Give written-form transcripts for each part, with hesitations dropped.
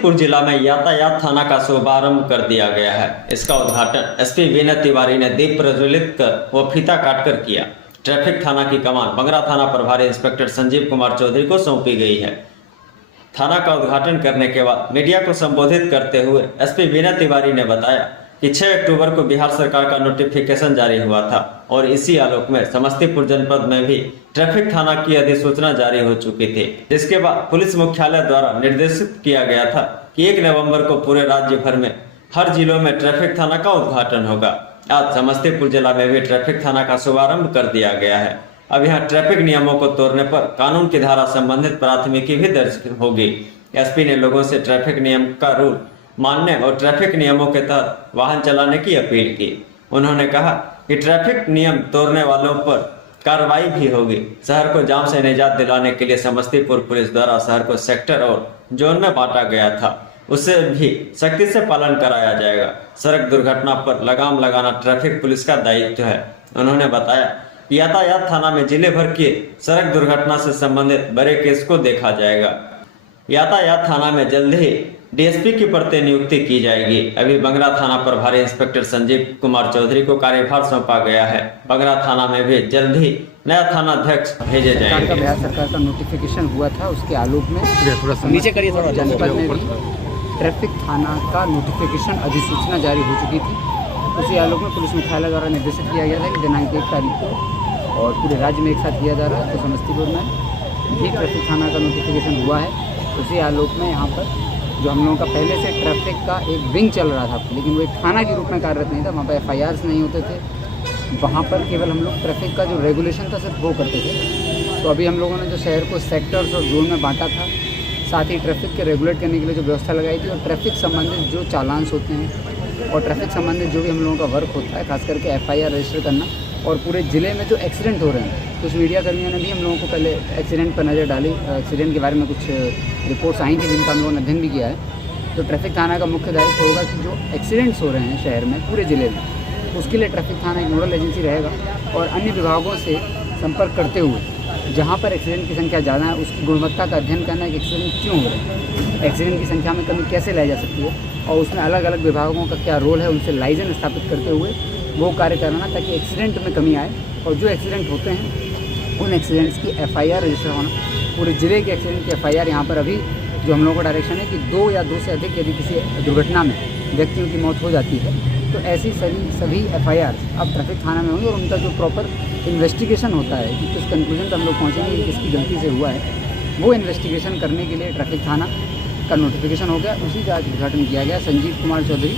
समस्तीपुर जिला में यातायात थाना का शुभारंभ कर दिया गया है। इसका उद्घाटन एसपी विनय तिवारी ने दीप प्रज्वलित कर व फीता काटकर किया। ट्रैफिक थाना की कमान बंगरा थाना प्रभारी इंस्पेक्टर संजीव कुमार चौधरी को सौंपी गई है। थाना का उद्घाटन करने के बाद मीडिया को संबोधित करते हुए एसपी विनय तिवारी ने बताया कि 6 अक्टूबर को बिहार सरकार का नोटिफिकेशन जारी हुआ था और इसी आलोक में समस्तीपुर जनपद में भी ट्रैफिक थाना की अधिसूचना जारी हो चुकी थी, जिसके बाद पुलिस मुख्यालय द्वारा निर्देशित किया गया था कि 1 नवंबर को पूरे राज्य भर में हर जिलों में ट्रैफिक थाना का उद्घाटन होगा। आज समस्तीपुर जिला में भी ट्रैफिक थाना का शुभारंभ कर दिया गया है। अब यहाँ ट्रैफिक नियमों को तोड़ने पर कानून की धारा संबंधित प्राथमिकी भी दर्ज होगी। एसपी ने लोगों से ट्रैफिक नियम का रूल मानने और ट्रैफिक नियमों के तहत वाहन चलाने की अपील की। उन्होंने कहा कि ट्रैफिक नियम तोड़ने वालों पर कार्रवाई भी होगी। शहर को जाम से निजात दिलाने के लिए समस्तीपुर पुलिस द्वारा शहर को सेक्टर और जोन में बांटा गया था, उसे भी सख्ती से पालन कराया जाएगा। सड़क दुर्घटना पर लगाम लगाना ट्रैफिक पुलिस का दायित्व है। उन्होंने बताया कि यातायात थाना में जिले भर के सड़क दुर्घटना से संबंधित बड़े केस को देखा जाएगा। यातायात थाना में जल्द ही डीएसपी की प्रतिनियुक्ति की जाएगी। अभी बंगरा थाना प्रभारी इंस्पेक्टर संजीव कुमार चौधरी को कार्यभार सौंपा गया है। बंगरा थाना में भी जल्द ही नया थाना अध्यक्ष भेजे जाएंगे। बिहार सरकार का नोटिफिकेशन हुआ था, उसके आलोक में नीचे करिए थोड़ा जनपद में भी ट्रैफिक थाना का नोटिफिकेशन अधिसूचना जारी हो चुकी थी। उसी आलोक में पुलिस मुख्यालय द्वारा निर्देशित किया गया था कि दिनांक 1 तारीख को और पूरे राज्य में एक साथ किया जा रहा है। तो समस्तीपुर में भी ट्रैफिक थाना का नोटिफिकेशन हुआ है। उसी आलोक में यहाँ पर जो हम लोगों का पहले से ट्रैफिक का एक विंग चल रहा था, लेकिन वो एक थाना के रूप में कार्यरत नहीं था। वहाँ पर FIRs नहीं होते थे। वहाँ पर केवल हम लोग ट्रैफिक का जो रेगुलेशन था सिर्फ वो करते थे। तो अभी हम लोगों ने जो शहर को सेक्टर्स और जोन में बांटा था, साथ ही ट्रैफिक के रेगुलेट करने के लिए जो व्यवस्था लगाई थी और ट्रैफिक संबंधित जो चालान्स होते हैं और ट्रैफिक संबंधित जो भी हम लोगों का वर्क होता है, खास करके FIR रजिस्टर करना और पूरे ज़िले में जो एक्सीडेंट हो रहे हैं, कुछ मीडिया कर्मियों ने भी हम लोगों को पहले एक्सीडेंट पर नज़र डाली। एक्सीडेंट के बारे में कुछ रिपोर्ट्स आई थी जिनका हम लोगों ने अध्ययन भी किया है। तो ट्रैफिक थाना का मुख्य दायित्व होगा कि जो एक्सीडेंट्स हो रहे हैं शहर में पूरे ज़िले में, उसके लिए ट्रैफिक थाना एक नोडल एजेंसी रहेगा और अन्य विभागों से संपर्क करते हुए जहाँ पर एक्सीडेंट की संख्या ज़्यादा है उसकी गुणवत्ता का अध्ययन करना है कि एक्सीडेंट क्यों हो रहे हैं, एक्सीडेंट की संख्या में कमी कैसे लाई जा सकती है और उसमें अलग अलग विभागों का क्या रोल है, उनसे लाइसेंस स्थापित करते हुए वो कार्य करना ताकि एक्सीडेंट में कमी आए और जो एक्सीडेंट होते हैं उन एक्सीडेंट्स की FIR रजिस्टर होना। पूरे ज़िले के एक्सीडेंट की FIR यहाँ पर अभी जो हम लोगों का डायरेक्शन है कि 2 या 2 से अधिक यदि किसी दुर्घटना में व्यक्तियों की मौत हो जाती है तो ऐसी सभी FIR अब ट्रैफिक थाना में होंगी और उनका जो प्रॉपर इन्वेस्टिगेशन होता है कि किस कंक्लूजन पर हम लोग पहुँचेंगे कि किसकी गलती से हुआ है, वो इन्वेस्टिगेशन करने के लिए ट्रैफिक थाना का नोटिफिकेशन हो गया। उसी का उद्घाटन किया गया। संजीव कुमार चौधरी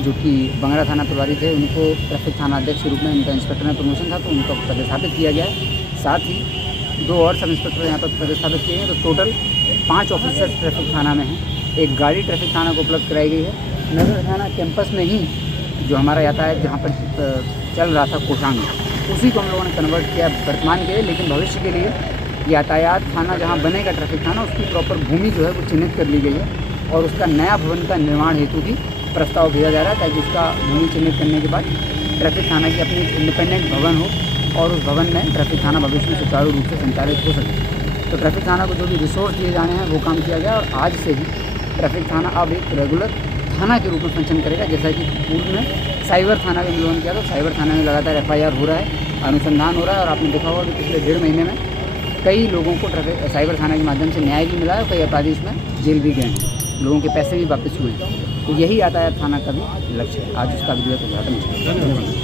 जो कि बंगरा थाना प्रभारी थे, उनको ट्रैफिक थाना अध्यक्ष के रूप में उनका इंस्पेक्टर में प्रमोशन था तो उनको प्रतिस्थापित किया गया है। साथ ही 2 और सब इंस्पेक्टर यहाँ पर प्रतिस्थापित किए हैं। तो टोटल 5 ऑफिसर ट्रैफिक थाना में हैं। एक गाड़ी ट्रैफिक थाना को उपलब्ध कराई गई है। नगर थाना कैंपस में ही जो हमारा यातायात जहाँ पर चल रहा था कोठांग, उसी को हम लोगों ने कन्वर्ट किया वर्तमान के लिए, लेकिन भविष्य के लिए यातायात थाना जहाँ बनेगा ट्रैफिक थाना, उसकी प्रॉपर भूमि जो है वो चिन्हित कर ली गई है और उसका नया भवन का निर्माण हेतु भी प्रस्ताव भेजा जा रहा है ताकि उसका भूमि चिन्हित करने के बाद ट्रैफिक थाना की अपनी इंडिपेंडेंट भवन हो और उस भवन में ट्रैफिक थाना भविष्य में सुचारू रूप से संचालित हो सके। तो ट्रैफिक थाना को जो भी रिसोर्स दिए जाने हैं वो काम किया गया और आज से ही ट्रैफिक थाना अब एक रेगुलर थाना के रूप में फंक्शन करेगा। जैसा कि पूर्व में साइबर थाना का विलोन किया, तो साइबर थाना में लगातार FIR हो रहा है, अनुसंधान हो रहा है और आपने देखा होगा कि पिछले 1.5 महीने में कई लोगों को साइबर थाना के माध्यम से न्याय भी मिला है और कई अपराधी इसमें जेल भी गए हैं, लोगों के पैसे भी वापस हुए हैं। तो यही यातायात थाना का भी लक्ष्य है। आज उसका विधिवत उद्घाटन है।